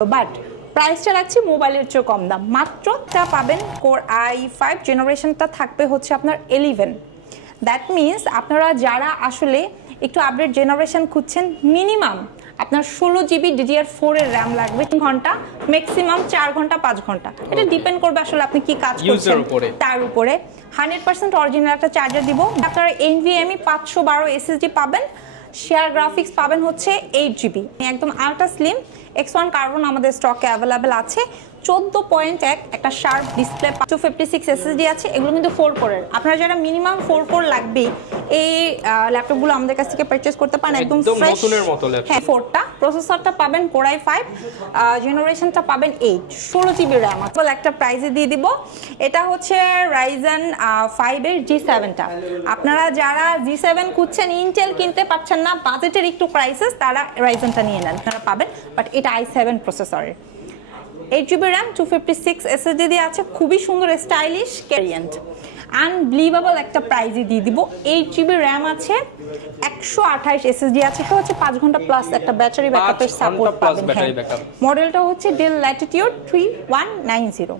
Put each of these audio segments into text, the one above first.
But প্রাইসটা রাখছি মোবাইলের চেয়ে কম দাম। মাত্র তা পাবেন কোর আই ফাইভ জেনারেশনটা থাকবে হচ্ছে আপনার এলিভেন দ্যাট মিনস আপনারা যারা আসলে একটু আপডেট জেনারেশন খুঁজছেন মিনিমাম আপনার ষোলো জিবি ডিডিআর ফোরের র্যাম লাগবে তিন ঘণ্টা ম্যাক্সিমাম চার ঘণ্টা পাঁচ ঘণ্টা। এটা ডিপেন্ড করবে আসলে আপনি কি কাজ করছেন তার উপরে। হান্ড্রেড পার্সেন্ট অরিজিনাল একটা চার্জার দিব। আপনারা এনভিএমই পাঁচশো বারো এসএসডি পাবেন। শেয়ার গ্রাফিক্স পাবেন হচ্ছে এইট জিবি একদম ultra slim X one carbon আমাদের স্টকে অ্যাভেলেবেল আছে। চোদ্দ পয়েন্ট এক একটা sharp display two fifty six SSD আছে এগুলো কিন্তু ফোর কোরের আপনারা যারা মিনিমাম ফোর কোর লাগবে এই ল্যাপটপগুলো আমাদের কাছ থেকে পারচেস করতে পারেন একদম ফ্রেশ। হ্যাঁ ফোরটা প্রসেসরটা পাবেন কোরাই ফাইভ জেনারেশনটা পাবেন এইট ষোলো জিবি র্যাম আছে। একটা প্রাইজে দিয়ে দিব। এটা হচ্ছে রাইজেন ফাইভের জি সেভেনটা আপনারা যারা জি সেভেন খুঁজছেন ইন্টেল কিনতে পারছেন না বাজেটের একটু ক্রাইসিস তারা রাইজেনটা নিয়ে নেন। আপনারা পাবেন বাট এটা আই সেভেন প্রসেসরের eight GB RAM two fifty six SSD দিয়ে আছে, খুবই সুন্দর স্টাইলিশ ক্যারিয়েন্ট আনবিলিভেবল একটা প্রাইজে দিয়ে দিব। এইট জিবি র্যাম আছে একশো আঠাইশ এসএসডি আছে তো হচ্ছে পাঁচ ঘণ্টা প্লাস একটা ব্যাটারি ব্যাকআপের সাপোর্ট পাবেন battery হ্যাঁ। মডেলটা হচ্ছে Dell Latitude three one nine zero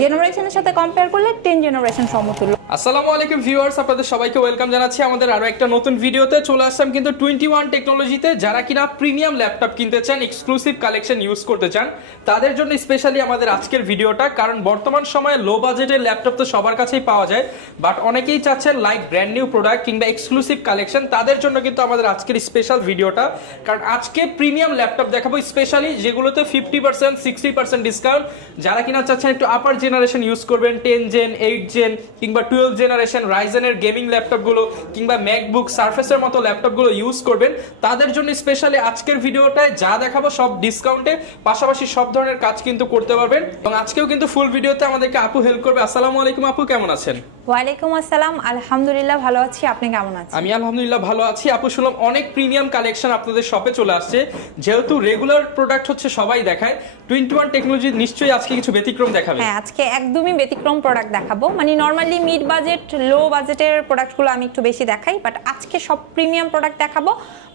জেনারেশনের সাথে কম্পেয়ার করলে টেন জেনারেশন সমতুল্য। আসসালামু আলাইকুম ভিউয়ার্স আপনাদের সবাইকে ওয়েলকাম জানাচ্ছি আমাদের আরও একটা নতুন ভিডিওতে চলে আসলাম কিন্তু টোয়েন্টি ওয়ান টেকনোলজিতে যারা কিনা প্রিমিয়াম ল্যাপটপ কিনতে চান এক্সক্লুসিভ কালেকশন ইউজ করতে চান তাদের জন্য স্পেশালি আমাদের আজকের ভিডিওটা কারণ বর্তমান সময়ে লো বাজেটের ল্যাপটপ তো সবার কাছেই পাওয়া যায় বাট অনেকেই চাচ্ছেন লাইক ব্র্যান্ড নিউ প্রোডাক্ট কিংবা এক্সক্লুসিভ কালেকশন তাদের জন্য কিন্তু আমাদের আজকের স্পেশাল ভিডিওটা কারণ আজকে প্রিমিয়াম ল্যাপটপ দেখাবো স্পেশালি যেগুলোতে fifty percent sixty percent discount যারা কিনা চাচ্ছেন একটু আপার জেনারেশন ইউজ করবেন টেন জেন এইট জেন কিংবা টুয়েলভ জেনারেশন রাইজেনের গেমিং ল্যাপটপগুলো কিংবা ম্যাকবুক সার্ফেসের মতো ল্যাপটপগুলো ইউজ করবেন, তাদের জন্য স্পেশালি আজকের ভিডিওটায় যা দেখাবো সব ডিসকাউন্টে পাশাপাশি সব ধরনের কাজ কিন্তু করতে পারবেন। এবং আজকেও কিন্তু ফুল ভিডিওতে আমাদেরকে আপু হেল্প করবে। আসসালামু আলাইকুম আপু, কেমন আছেন? ওয়ালাইকুম আসসালাম আলহামদুলিল্লাহ ভালো আছি আপনি কেমন আছেন? আমি আলহামদুলিল্লাহ ভালো আছি। আপু শুনলাম অনেক প্রিমিয়াম কালেকশন আপনাদের শপে চলে আসছে। যেহেতু রেগুলার প্রোডাক্ট হচ্ছে সবাই দেখায় টোয়েন্টি ওয়ান টেকনোলজি নিশ্চয়ই আজকে কিছু ব্যতিক্রম দেখাবে। হ্যাঁ আজকে একদমই ব্যতিক্রম প্রোডাক্ট দেখাবো। মানে নর্মালি মিড বাজেট লো বাজেটের প্রোডাক্টগুলো আমি একটু বেশি দেখাই বাট আজকে সব প্রিমিয়াম প্রোডাক্ট দেখাবো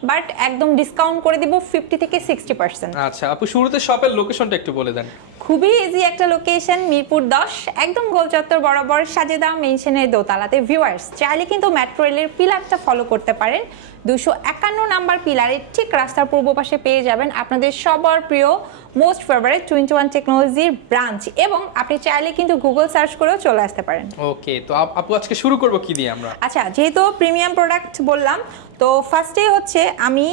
বাট একদম ডিসকাউন্ট করে দিব ফিফটি থেকে সিক্সটি পার্সেন্ট আচ্ছা আপু শুরুতে শপের লোকেশনটা একটু বলে দেন। খুবই ইজি একটা লোকেশন মিরপুর দশ একদম গোল চত্বর বরাবর সাজেদা মেনশনের দোতলাতে ভিউয়ার্স চাইলে কিন্তু মেট্রো রেলের পিলারটা ফলো করতে পারেন। দুশো একান্ন নাম্বার পিলারের ঠিক রাস্তার পূর্ব পাশে পেয়ে যাবেন আপনাদের সবার প্রিয় মোস্ট ফেভারিট টোয়েন্টি ওয়ান টেকনোলজির ব্রাঞ্চ এবং আপনি চাইলে কিন্তু গুগল সার্চ করেও চলে আসতে পারেন। ওকে তো আপু আজকে শুরু করব কি দিয়ে আমরা? আচ্ছা যেহেতু প্রিমিয়াম প্রোডাক্ট বললাম তো ফার্স্টেই হচ্ছে আমি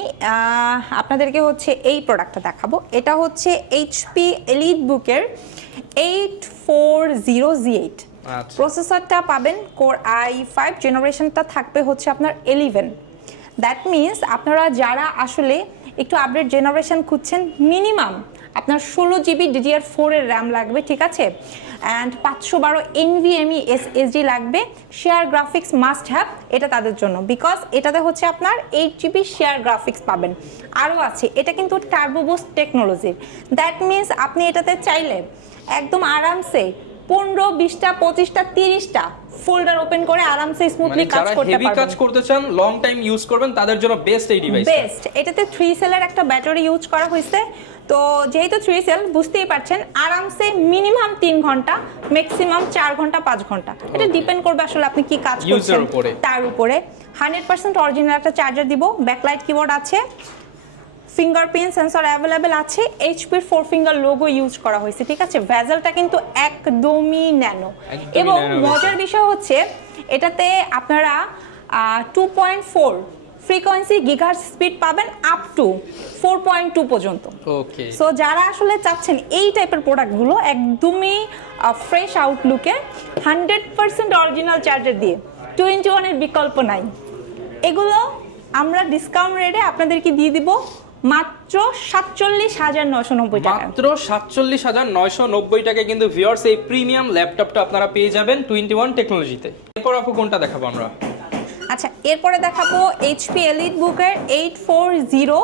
আপনাদেরকে হচ্ছে এই প্রোডাক্টটা দেখাবো। এটা হচ্ছে এইচপি এলিট বুকের eight four zero G eight প্রসেসরটা পাবেন কোর আই ফাইভ জেনারেশনটা থাকবে হচ্ছে আপনার এলিভেন দ্যাট মিনস আপনারা যারা আসলে একটু আপডেট জেনারেশন খুঁজছেন মিনিমাম আপনার ষোলো জিবি ডিডিআর ফোরের র্যাম লাগবে, ঠিক আছে? অ্যান্ড পাঁচশো বারো এনভিএমই এস এসডি লাগবে শেয়ার গ্রাফিক্স মাস্ট হ্যাভ এটা তাদের জন্য। বিকজ এটাতে হচ্ছে আপনার এইট জিবি শেয়ার গ্রাফিক্স পাবেন। আরও আছে, এটা কিন্তু টার্বোবোস টেকনোলজির দ্যাট মিনস আপনি এটাতে চাইলে একদম আরামসে পনেরো বিশটা পঁচিশটা তিরিশটা ফোল্ডার ওপেন করে আরামসে মানে স্মুথলি কাজ যারা করতে হেভি কাজ করতে চান লং টাইম ইউজ করবেন তাদের জন্য বেস্ট এই ডিভাইস বেস্ট এটাতে থ্রি সেলের একটা ব্যাটারি ইউজ করা হয়েছে। তো যেহেতু থ্রি সেল বুঝতেই পারছেন আরামসে মিনিমাম তিন ঘণ্টা ম্যাক্সিমাম চার ঘণ্টা পাঁচ ঘণ্টা। এটা ডিপেন্ড করবে আসলে আপনি কি কাজ করছেন তার উপরে। হান্ড্রেড পার্সেন্ট অরিজিনাল একটা চার্জার দিব ব্যাকলাইট কিবোর্ড আছে। ফিঙ্গারপ্রিন্ট সেন্সর অ্যাভেলেবেল আছে এইচপির ফোর ফিঙ্গার লোগো ইউজ করা হয়েছে ঠিক আছে? ভেজেলটা কিন্তু একদমই ন্যানো। এবং মজার বিষয় হচ্ছে এটাতে আপনারা টু পয়েন্ট ফোর ফ্রিকোয়েন্সি গিগার স্পিড পাবেন up to four point two পর্যন্ত। ওকে সো যারা আসলে চাচ্ছেন এই টাইপের প্রোডাক্টগুলো একদমই ফ্রেশ আউটলুকে হান্ড্রেড পার্সেন্ট অরিজিনাল চার্জার দিয়ে টোয়েন্টি ওয়ানের বিকল্প নাই। এগুলো আমরা ডিসকাউন্ট রেটে আপনাদেরকে দিয়ে দিব। মাত্র সাতচল্লিশ হাজার নশো নব্বই টাকা। মাত্র সাতচল্লিশ হাজার নয়শো নব্বই টাকায় কিন্তু ভিউয়ার্স এই প্রিমিয়াম ল্যাপটপটা আপনারা পেয়ে যাবেন টোয়েন্টি ওয়ান টেকনোলজিতে এরপর আপু কোনটা দেখাবো আমরা? আচ্ছা এরপরে দেখাবো এইচপি এলিট বুকের এইট ফোর জিরো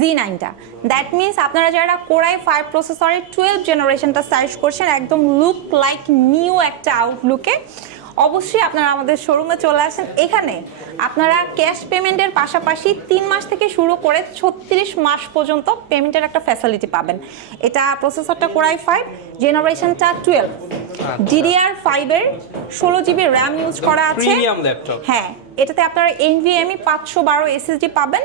জি নাইনটা দ্যাট মিনস আপনারা যারা কোরাই ফাইভ প্রসেসরের টুয়েলভ জেনারেশনটা সার্চ করছেন একদম লুক লাইক নিউ একটা আউটলুকে অবশ্যই আপনারা আমাদের শোরুমে চলে আসেন। এখানে আপনারা ক্যাশ পেমেন্টের পাশাপাশি তিন মাস থেকে শুরু করে ছত্রিশ মাস পর্যন্ত পেমেন্টের একটা ফ্যাসিলিটি পাবেন। এটা প্রসেসরটা কোরাই ফাইভ জেনারেশনটা টুয়েলভ ডিডিআর ফাইভের ষোলো জিবি র্যাম ইউজ করা আছে। হ্যাঁ এটাতে আপনারা এনভিএমই পাঁচশো বারো এসএসডি পাবেন।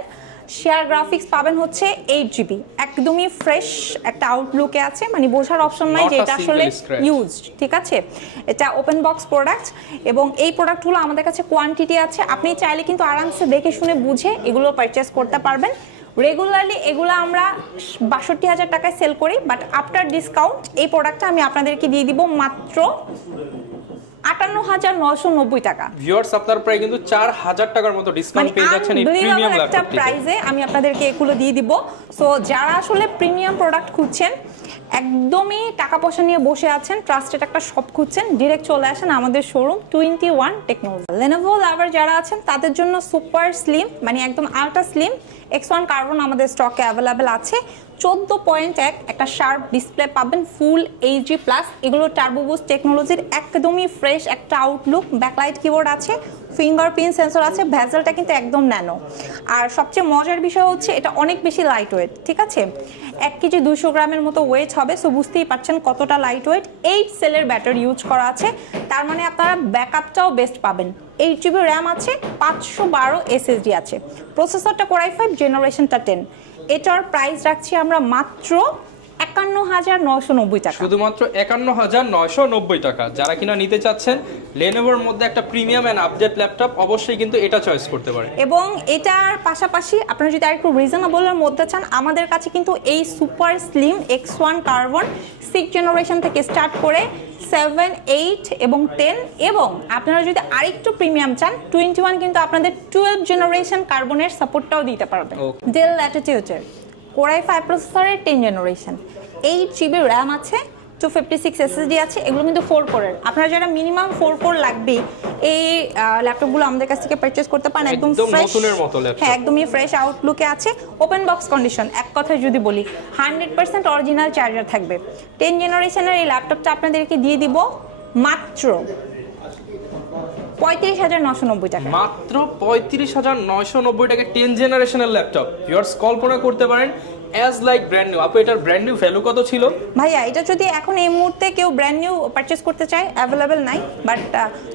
শেয়ার গ্রাফিক্স পাবেন হচ্ছে এইট জিবি একদমই ফ্রেশ একটা আউটলুকে আছে মানে বোঝার অপশন নাই যে এটা আসলে ইউজ ঠিক আছে? এটা ওপেন বক্স প্রোডাক্ট এবং এই প্রোডাক্টগুলো আমাদের কাছে কোয়ান্টিটি আছে। আপনি চাইলে কিন্তু আরামসে দেখে শুনে বুঝে এগুলো পারচেস করতে পারবেন। রেগুলারলি এগুলো আমরা বাষট্টি হাজার টাকায় সেল করি বাট আফটার ডিসকাউন্ট এই প্রোডাক্টটা আমি আপনাদেরকে দিয়ে দিব মাত্র আটান্ন হাজার নশো নব্বই টাকা। ভিউয়ার্স আপনার প্রায় কিন্তু চার হাজার টাকার মতো মানে ডিসকাউন্ট পেয়ে যাচ্ছেন এই প্রিমিয়াম একটা প্রাইজে আমি আপনাদেরকে এগুলো দিয়ে দিব। সো যারা আসলে প্রিমিয়াম প্রোডাক্ট খুঁজছেন একদমই টাকা পয়সা নিয়ে বসে আছেন ট্রাস্টেড একটা শপ খুঁজছেন ডিরেক্ট চলে আসেন আমাদের showroom twenty one technology Lenovo lover যারা আছেন তাদের জন্য সুপার স্লিম মানে একদম ultra slim X one carbon আমাদের স্টকে অ্যাভেলেবেল আছে। চোদ্দ পয়েন্ট এক একটা শার্প ডিসপ্লে পাবেন ফুল এইচডি প্লাস। এগুলো টার্বোবুস টেকনোলজির একদমই ফ্রেশ একটা আউটলুক ব্যাকলাইট কিবোর্ড আছে ফিঙ্গারপ্রিন্ট সেন্সর আছে ভ্যাজেলটা কিন্তু একদম ন্যানো আর সবচেয়ে মজার বিষয় হচ্ছে এটা অনেক বেশি লাইট ওয়েট ঠিক আছে? এক কেজি দুশো গ্রামের মতো ওয়েট হবে সো বুঝতেই পারছেন কতটা লাইট ওয়েট এইট সেলের ব্যাটারি ইউজ করা আছে, তার মানে আপনারা ব্যাকআপটাও বেস্ট পাবেন। এইট জিবি র্যাম আছে, পাঁচশো বারো এসএসডি আছে। প্রসেসরটা কোরাই ফাইভ জেনারেশনটা টেন এটার প্রাইস রাখছি আমরা মাত্র একান্ন হাজার নশো নব্বই টাকা। শুধুমাত্র একান্ন হাজার নয়শো নব্বই টাকা। যারা কিনা নিতে চাচ্ছেন লেনোভোর মধ্যে একটা প্রিমিয়াম অ্যান্ড আপডেট ল্যাপটপ অবশ্যই কিন্তু এটা চয়েস করতে পারেন। এবং এটার পাশাপাশি আপনারা যদি আরেকটু রিজনেবলের মধ্যে চান আমাদের কাছে কিন্তু এই super slim X one carbon six generation থেকে স্টার্ট করে সেভেন এইট এবং টেন এবং আপনারা যদি আরেকটু প্রিমিয়াম চান টোয়েন্টি ওয়ান কিন্তু আপনাদের টুয়েলভ জেনারেশন কার্বনের সাপোর্টটাও দিতে পারবে. ডেল ল্যাটিটিউডের কোরাই ফাইভ প্রসেসরের ten generation. Eight GB RAM আছে টু ফিফটি সিক্স এসএসডি আছে এগুলো কিন্তু ফোর কোরের আপনারা যারা মিনিমাম ফোর কোর লাগবে এই ল্যাপটপগুলো আমাদের কাছ থেকে পারচেস করতে পারেন একদম ফ্রেশ। হ্যাঁ একদমই ফ্রেশ আউটলুকে আছে। ওপেন বক্স কন্ডিশন এক কথায় যদি বলি হান্ড্রেড পার্সেন্ট অরিজিনাল চার্জার থাকবে। টেন জেনারেশনের এই ল্যাপটপটা আপনাদেরকে দিয়ে দিব মাত্র পঁয়ত্রিশ হাজার নশো নব্বই টাকা। মাত্র পঁয়ত্রিশ হাজার নয়শো নব্বই টাকা টেন জেনারেশনের ল্যাপটপ। ভিউয়ার্স কল্পনা করতে পারেন অ্যাজ লাইক ব্র্যান্ড নিউ আপু এটার ব্র্যান্ড নিউ ভ্যালু কত ছিল? ভাইয়া এটা যদি এখন এই মুহূর্তে কেউ ব্র্যান্ড নিউ পারচেস করতে চায় অ্যাভেলেবেল নাই বাট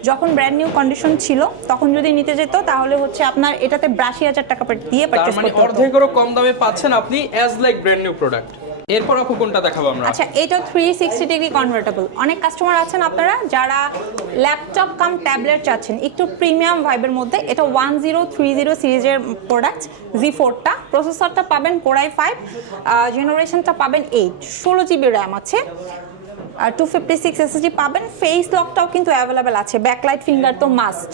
যখন ব্র্যান্ড নিউ কন্ডিশন ছিল তখন যদি নিতে যেত তাহলে হচ্ছে আপনার এটাতে বিরাশি হাজার টাকা দিয়ে পারচেস মানে করতে অর্ধেকেরও কম দামে পাচ্ছেন আপনি as like brand new product এরপর আপু কোনটা দেখাবো আমরা? আচ্ছা এটা থ্রি সিক্সটি ডিগ্রি কনভার্টেবল অনেক কাস্টমার আছেন আপনারা যারা ল্যাপটপ কাম ট্যাবলেট চাচ্ছেন। একটু প্রিমিয়াম ভাইবের মধ্যে। এটা ওয়ান জিরো থ্রি জিরো সিরিজের প্রোডাক্ট জি ফোরটা প্রসেসরটা পাবেন কোরাই ফাইভ জেনারেশনটা পাবেন এইট ষোলো জিবি র্যাম আছে। আর টু ফিফটি সিক্স এসএসডি পাবেন। ফেস লকটাও কিন্তু অ্যাভেলেবেল আছে। ব্যাকলাইট ফিঙ্গার তো মাস্ট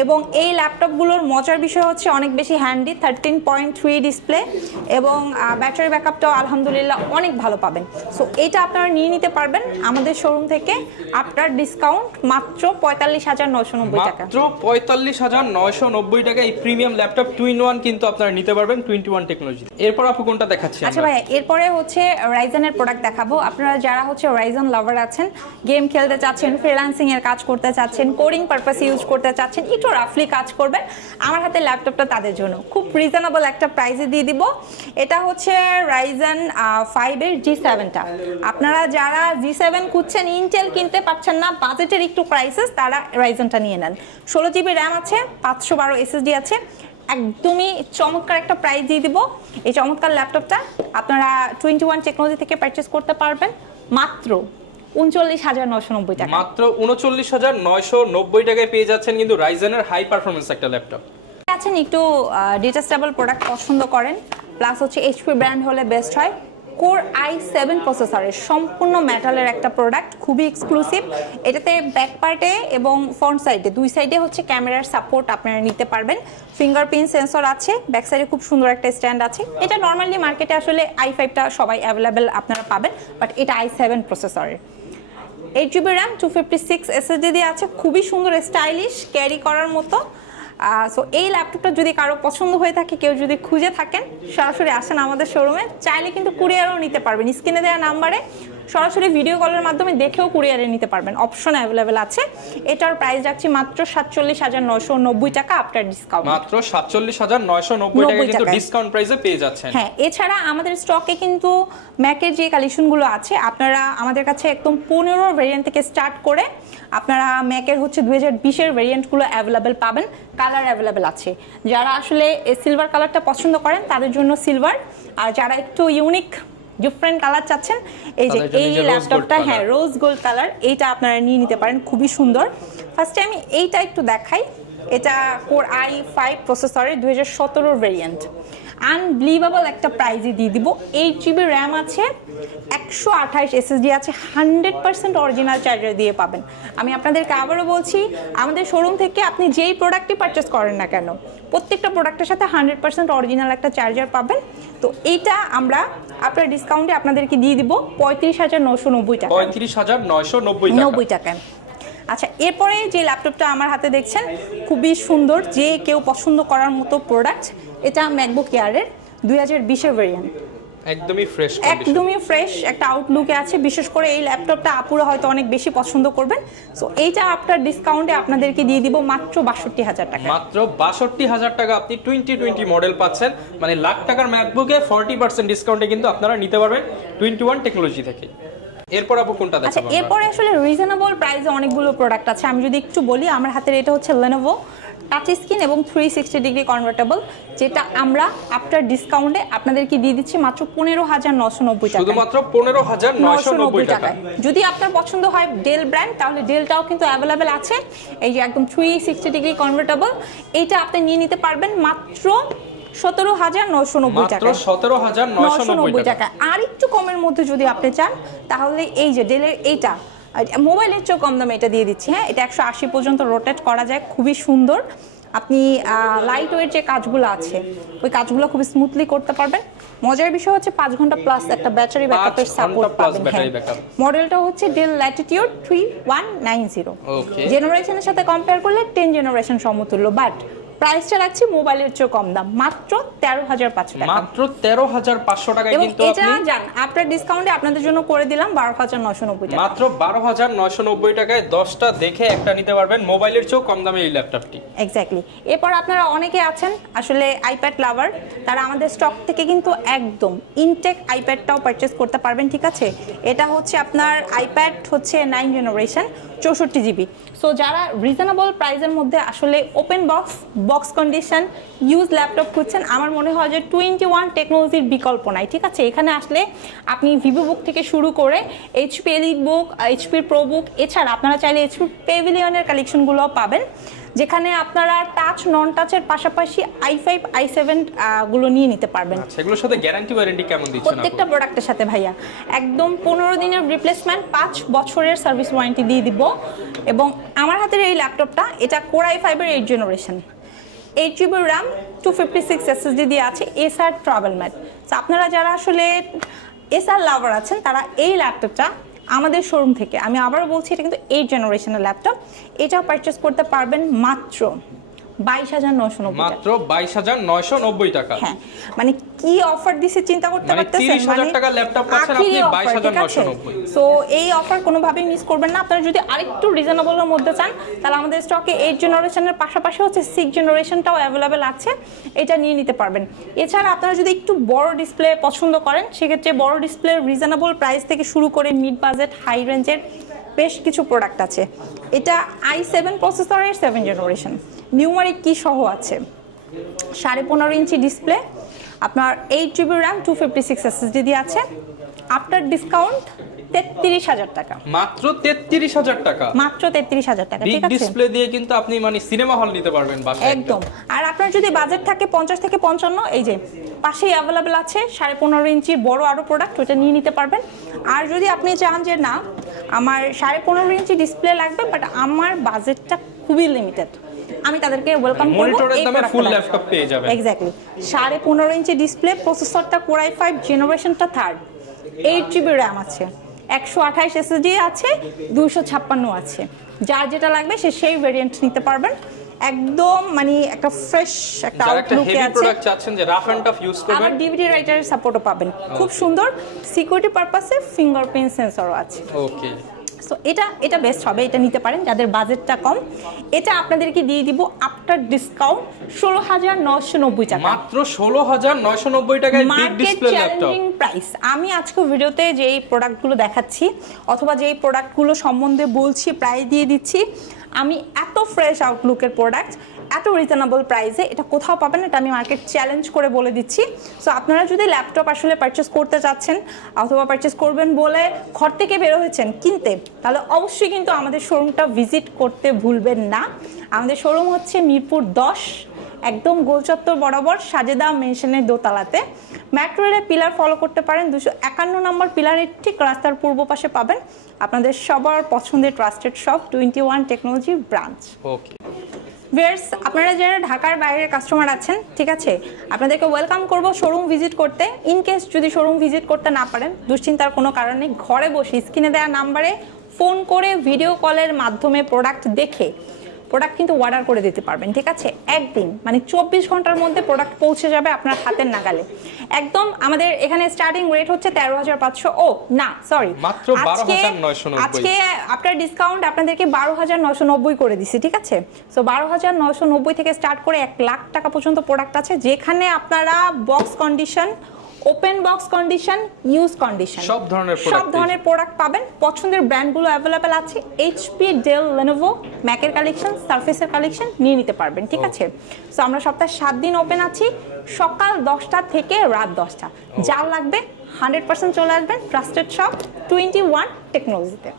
এবং এই ল্যাপটপগুলোর মজার বিষয় হচ্ছে অনেক বেশি handy thirteen point three display এবং ব্যাটারি ব্যাকআপটাও আলহামদুলিল্লাহ অনেক ভালো পাবেন। সো এটা আপনারা নিয়ে নিতে পারবেন আমাদের শোরুম থেকে আপনার ডিসকাউন্ট মাত্র পঁয়তাল্লিশ হাজার নশো নব্বই টাকা। মাত্র পঁয়তাল্লিশ হাজার নয়শো নব্বই টাকা এই premium laptop two in one কিন্তু আপনারা নিতে পারবেন টোয়েন্টি ওয়ান টেকনোলজি এরপর আপু কোনটা দেখাচ্ছি আচ্ছা ভাইয়া এরপরে হচ্ছে রাইজনের প্রোডাক্ট দেখাবো। আপনারা যারা হচ্ছে রাইজন লাভার আছেন গেম খেলতে চাচ্ছেন ফ্রিল্যান্সিং এর কাজ করতে চাচ্ছেন কোডিং পারপাস ইউজ করতে চাচ্ছেন একটু রাফলি কাজ করবেন আমার হাতে ল্যাপটপটা তাদের জন্য। খুব রিজনেবল একটা প্রাইসে দিয়ে দিব। এটা হচ্ছে রাইজন ফাইভের জি সেভেনটা আপনারা যারা জি সেভেন খুঁজছেন ইন্টেল কিনতে পারছেন না বাজেটের একটু প্রাইসেস তারা রাইজনটা নিয়ে নেন। ষোলো জিবি র্যাম আছে, পাঁচশো বারো এসএসডি আছে। একদমই চমৎকার একটা প্রাইস দিয়ে দিব। এই চমৎকার ল্যাপটপটা আপনারা টোয়েন্টি ওয়ান টেকনোলজি থেকে পারচেস করতে পারবেন। মাত্র উনচল্লিশ হাজার নশো নব্বই টাকা। মাত্র উনচল্লিশ হাজার নয়শো নব্বই টাকায় পেয়ে যাচ্ছেন কিন্তু রাইজেনের হাই পারফরমেন্স একটা ল্যাপটপ আছেন একটু ডিটাস্টেবল প্রোডাক্ট পছন্দ করেন প্লাস হচ্ছে এইচপি ব্র্যান্ড হলে বেস্ট হয়। কোর আই সেভেন প্রসেসরের সম্পূর্ণ মেটালের একটা প্রোডাক্ট খুবই এক্সক্লুসিভ এটাতে ব্যাক পার্টে এবং ফ্রন্ট সাইডে দুই সাইডে হচ্ছে ক্যামেরার সাপোর্ট আপনারা নিতে পারবেন। ফিঙ্গারপ্রিন্ট সেন্সর আছে ব্যাক সাইডে খুব সুন্দর একটা স্ট্যান্ড আছে। এটা নর্মালি মার্কেটে আসলে আই ফাইভটা সবাই অ্যাভেলেবেল আপনারা পাবেন বাট এটা আই সেভেন প্রসেসরের eight GB RAM two fifty six SSD দিয়ে আছে, খুবই সুন্দর স্টাইলিশ ক্যারি করার মতো। সো এই ল্যাপটপটা যদি কারও পছন্দ হয়ে থাকে, কেউ যদি খুঁজে থাকেন, সরাসরি আসেন আমাদের শোরুমে চাইলে কিন্তু কুরিয়ারও নিতে পারবেন। স্ক্রিনে দেওয়া নাম্বারে সরাসরি ভিডিও কলের মাধ্যমে দেখেও কুরিয়ারে নিতে পারবেন। অপশন অ্যাভেলেবেল আছে। এটার প্রাইস রাখছি মাত্র সাতচল্লিশ হাজার নশো নব্বই টাকা আফটার ডিসকাউন্ট মাত্র সাতচল্লিশ হাজার নয়শো নব্বই টাকা 90 কিন্তু ডিসকাউন্ট প্রাইসে পেয়ে যাচ্ছেন। হ্যাঁ এছাড়া আমাদের স্টকে কিন্তু ম্যাকের যে কালেকশনগুলো আছে আপনারা আমাদের কাছে একদম পনেরো ভেরিয়েন্ট থেকে স্টার্ট করে আপনারা ম্যাকের হচ্ছে দুই হাজার বিশের ভেরিয়েন্টগুলো অ্যাভেলেবেল পাবেন। কালার অ্যাভেলেবেল আছে। যারা আসলে সিলভার কালারটা পছন্দ করেন তাদের জন্য সিলভার আর যারা একটু ইউনিক ডিফারেন্ট কালার চাচ্ছেন। এই যে এই ল্যাপটপটা হ্যাঁ রোজ গোল্ড কালার এইটা আপনারা নিয়ে নিতে পারেন খুবই সুন্দর। ফার্স্টে আমি এইটা একটু দেখাই। এটা কোর আই ফাইভ প্রসেসরের দু হাজার সতেরোর ভেরিয়েন্ট আনবিলিভেবল একটা প্রাইজে দিয়ে দিব। এইট জিবি র্যাম আছে একশো আঠাইশ এসএসডি আছে হান্ড্রেড পার্সেন্ট অরিজিনাল চার্জার দিয়ে পাবেন। আমি আপনাদেরকে আবারও বলছি আমাদের শোরুম থেকে আপনি যেই প্রোডাক্টই পারচেস করেন না কেন প্রত্যেকটা প্রোডাক্টের সাথে হান্ড্রেড পার্সেন্ট অরিজিনাল একটা চার্জার পাবেন। তো এইটা আমরা আপনার ডিসকাউন্টে আপনাদেরকে দিয়ে দিব পঁয়ত্রিশ হাজার নশো নব্বই টাকা। পঁয়ত্রিশ হাজার নয়শো নব্বই টাকা। নব্বই টাকায় আচ্ছা এরপরে যে ল্যাপটপটা আমার হাতে দেখছেন খুবই সুন্দর যে কেউ পছন্দ করার মতো প্রোডাক্ট এটা ম্যাকবুক এয়ারের দুই হাজার বিশের ভেরিয়েন্ট একদমই ফ্রেশ একদমই ফ্রেশ একটা আউটলুকে আছে বিশেষ করে এই ল্যাপটপটা আপুরা হয়তো অনেক বেশি পছন্দ করবেন। সো এইটা আপনার ডিসকাউন্টে আপনাদেরকে দিয়ে দিব মাত্র বাষট্টি হাজার টাকা। মাত্র বাষট্টি হাজার টাকা আপনি টোয়েন্টি টোয়েন্টি মডেল পাচ্ছেন। মানে লাখ টাকার ম্যাকবুকে ফর্টি পার্সেন্ট ডিসকাউন্টে কিন্তু আপনারা নিতে পারবেন টোয়েন্টি ওয়ান টেকনোলজি থেকে। এরপর আপু কোনটা আচ্ছা দেখাবো আমরা? এরপরে আসলে রিজনেবল প্রাইসে অনেকগুলো প্রোডাক্ট আছে। আমি যদি একটু বলি আমার হাতের এটা হচ্ছে লেনোভো টাচ স্ক্রিন এবং থ্রি সিক্সটি ডিগ্রি কনভার্টেবল যেটা আমরা আফটার ডিসকাউন্টে আপনাদেরকে দিয়ে দিচ্ছি মাত্র পনেরো হাজার নশো নব্বই টাকা শুধুমাত্র পনেরো হাজার নয়শো নব্বই টাকা যদি আপনার পছন্দ হয় ডেল ব্র্যান্ড তাহলে ডেলটাও কিন্তু অ্যাভেলেবেল আছে। এই যে একদম থ্রি সিক্সটি ডিগ্রি কনভার্টেবল এইটা আপনি নিয়ে নিতে পারবেন মাত্র সতেরো হাজার নশো নব্বই টাকা সতেরো হাজার নশো নব্বই টাকা আর একটু কমের মধ্যে যদি আপনি চান তাহলে এই যে ডেলের এইটা মোবাইলের চেয়েও কম দামে এটা দিয়ে দিচ্ছি হ্যাঁ? এটা একশো আশি পর্যন্ত রোটেট করা যায় খুবই সুন্দর। আপনি লাইট ওয়েট যে কাজগুলো আছে ওই কাজগুলো খুবই স্মুথলি করতে পারবেন। মজার বিষয় হচ্ছে পাঁচ ঘণ্টা প্লাস একটা ব্যাটারি ব্যাকআপের সাপোর্ট পাবেন হ্যাঁ। মডেলটা হচ্ছে Dell Latitude three one nine zero জেনারেশনের সাথে কম্পেয়ার করলে টেন জেনারেশন সমতুল্য বাট প্রাইসটা রাখছি মোবাইলের চেয়ে কম দাম। মাত্র তেরো হাজার পাঁচশো টাকা। মাত্র তেরো হাজার পাঁচশো এবং কিন্তু এটা জান আপনার ডিসকাউন্টে আপনাদের জন্য করে দিলাম বারো হাজার নশো নব্বই টাকা। মাত্র বারো হাজার নয়শো নব্বই টাকায় দশটা দেখে একটা নিতে পারবেন মোবাইলের চেয়েও কম দামে এই ল্যাপটপটি এক্স্যাক্টলি এরপর আপনারা অনেকে আছেন আসলে আইপ্যাড লাভার তারা আমাদের স্টক থেকে কিন্তু একদম ইনটেক আইপ্যাডটাও পারচেস করতে পারবেন ঠিক আছে? এটা হচ্ছে আপনার আইপ্যাড হচ্ছে নাইন জেনারেশন চৌষট্টি জিবি। সো যারা রিজনেবল প্রাইসের মধ্যে আসলে open box box condition use laptop খুঁজছেন, আমার মনে হয় যে টোয়েন্টি ওয়ান টেকনোলজির বিকল্প নাই, ঠিক আছে? এখানে আসলে আপনি ভিভো বুক থেকে শুরু করে এইচপি এলিট বুক এইচপির প্রো বুক এছাড়া আপনারা চাইলে এইচপি পেভিলিয়নের কালেকশনগুলোও পাবেন। যেখানে আপনারা টাচ নন টাচের পাশাপাশি আই ফাইভ আই সেভেনগুলো নিয়ে নিতে পারবেন। সেগুলোর সাথে গ্যারান্টি ওয়ারেন্টি কেমন দিচ্ছেন? প্রত্যেকটা প্রোডাক্টের সাথে ভাইয়া। একদম পনেরো দিনের রিপ্লেসমেন্ট পাঁচ বছরের সার্ভিস ওয়ারেন্টি দিয়ে দিব। এবং আমার হাতের এই ল্যাপটপটা এটা কোরাই ফাইভের eight generation eight GB RAM two fifty six SSD দিয়ে আছে এসআর ট্রাভেল ম্যাট তো আপনারা যারা আসলে এসআর লাভার আছেন তারা এই ল্যাপটপটা আমাদের শোরুম থেকে। আমি আবারও বলছি, এটা কিন্তু এইট জেনারেশনের ল্যাপটপ এটা পারচেস করতে পারবেন মাত্র বাইশ হাজার নশো নব্বই মাত্র বাইশ হাজার নয়শো নব্বই টাকা। হ্যাঁ মানে কি অফার দিছে চিন্তা করতে মানে পারতেছেন? 30,000 টাকার laptop পাচ্ছেন আপনি 22,990 সো এই অফার কোনোভাবেই মিস করবেন না। আপনারা যদি আরেকটু রিজনেবলের মধ্যে চান তাহলে আমাদের স্টকে এইট জেনারেশনের পাশাপাশি হচ্ছে সিক্স জেনারেশনটাও অ্যাভেলেবেল আছে। এটা নিয়ে নিতে পারবেন। এছাড়া আপনারা যদি একটু বড় ডিসপ্লে পছন্দ করেন সেক্ষেত্রে বড় ডিসপ্লে রিজনেবল প্রাইস থেকে শুরু করে মিড বাজেট হাই রেঞ্জের বেশ কিছু প্রোডাক্ট আছে। এটা আই সেভেন প্রসেসরের সেভেন জেনারেশন নিউমারিক কি সহ আছে? সাড়ে পনেরো ইঞ্চি ডিসপ্লে আপনার eight GB RAM two fifty six SSD দিয়ে আছে। আফটার ডিসকাউন্ট তেত্রিশ হাজার টাকা। মাত্র তেত্রিশ হাজার টাকা। মাত্র তেত্রিশ হাজার টাকা ঠিক আছে? ডিসপ্লে দিয়ে কিন্তু আপনি মানে সিনেমা হল নিতে পারবেন একদম। আর আপনার যদি বাজেট থাকে পঞ্চাশ থেকে পঞ্চান্ন এই যে পাশেই অ্যাভেলেবেল আছে সাড়ে পনেরো ইঞ্চির বড় আরও প্রোডাক্ট ওটা নিয়ে নিতে পারবেন। আর যদি আপনি চান যে না আমার সাড়ে পনেরো ইঞ্চি ডিসপ্লে লাগবে বাট আমার বাজেটটা খুবই লিমিটেড আমি তাদেরকে ওয়েলকাম করব। মনিটরের দামে ফুল ল্যাপটপ পেয়ে যাবেন। এক্স্যাক্টলি সাড়ে পনেরো ইঞ্চি ডিসপ্লে প্রসেসরটা কোরাই ফাইভ জেনারেশনটা থার্ড এইট জিবি র্যাম আছে। একশো আঠাইশ এসএসডি আছে দুশো ছাপ্পান্ন আছে। যার যেটা লাগবে সে সেই ভেরিয়েন্ট নিতে পারবেন। একদম মানে একটা ফ্রেশ একটা আউটলুকে আছে। প্রোডাক্ট চাচ্ছেন যে রাফ এন্ড টাফ ইউজ করবেন। ডিভিডি রাইটারের সাপোর্টও পাবেন। খুব সুন্দর। সিকিউরিটি পারপাসে ফিঙ্গারপ্রিন্ট সেন্সরও আছে। ওকে সো এটা এটা বেস্ট হবে এটা নিতে পারেন যাদের বাজেটটা কম। এটা আপনাদেরকে দিয়ে দিব আফটার ডিসকাউন্ট ষোলো হাজার নশো নব্বই টাকা। মাত্র ষোলো হাজার নশো নব্বই টাকায় বিগ মার্কেট চ্যালেঞ্জিং প্রাইস আমি আজকে ভিডিওতে যেই প্রোডাক্টগুলো দেখাচ্ছি অথবা যেই প্রোডাক্টগুলো সম্বন্ধে বলছি প্রায় দিয়ে দিচ্ছি আমি এত ফ্রেশ আউটলুকের প্রোডাক্ট এত রিজনেবল প্রাইসে এটা কোথাও পাবেন, এটা আমি মার্কেট চ্যালেঞ্জ করে বলে দিচ্ছি। সো আপনারা যদি ল্যাপটপ আসলে পারচেস করতে চাচ্ছেন, অথবা পারচেস করবেন বলে ঘর থেকে বের হয়েছেন কিনতে, তাহলে অবশ্যই কিন্তু আমাদের শোরুমটা ভিজিট করতে ভুলবেন না। আমাদের শোরুম হচ্ছে মিরপুর দশ, একদম গোলচত্বর বরাবর সাজেদা মেনশনের দোতলাতে। মেট্রো রেলের পিলার ফলো করতে পারেন, দুশো একান্ন নম্বর পিলারের ঠিক রাস্তার পূর্ব পাশে পাবেন। আপনাদের সবার পছন্দের trusted shop twenty one technology branch okay viewers আপনারা যারা ঢাকার বাইরের কাস্টমার আছেন, ঠিক আছে, আপনাদেরকে ওয়েলকাম করব শোরুম ভিজিট করতে। ইন কেস যদি শোরুম ভিজিট করতে না পারেন, দুশ্চিন্তার কোনো কারণ নেই, ঘরে বসে স্ক্রিনে দেওয়া নাম্বারে ফোন করে ভিডিও কলের মাধ্যমে প্রোডাক্ট দেখে প্রোডাক্ট কিন্তু অর্ডার করে দিতে পারবেন ঠিক আছে? একদিন মানে চব্বিশ ঘণ্টার মধ্যে প্রোডাক্ট পৌঁছে যাবে আপনার হাতের নাগালে। একদম আমাদের এখানে স্টার্টিং রেট হচ্ছে তেরো হাজার পাঁচশো। ও না সরি 12,990 আজকে আপনার ডিসকাউন্ট আপনাদেরকে বারো হাজার নশো নব্বই করে দিছি ঠিক আছে? সো বারো হাজার নশো নব্বই থেকে স্টার্ট করে এক লাখ টাকা পর্যন্ত প্রোডাক্ট আছে যেখানে আপনারা box condition open box condition use condition সব ধরনের সব ধরনের প্রোডাক্ট পাবেন। পছন্দের ব্র্যান্ডগুলো অ্যাভেলেবেল আছে। এইচপি ডেল লেনোভো ম্যাকের কালেকশন সার্ফেসের কালেকশন নিয়ে নিতে পারবেন ঠিক আছে? সো আমরা সপ্তাহে সাত দিন ওপেন আছি। সকাল দশটা থেকে রাত দশটা। যা লাগবে হান্ড্রেড পার্সেন্ট চলে আসবেন ট্রাস্টেড শপ টোয়েন্টি ওয়ান টেকনোলজিতে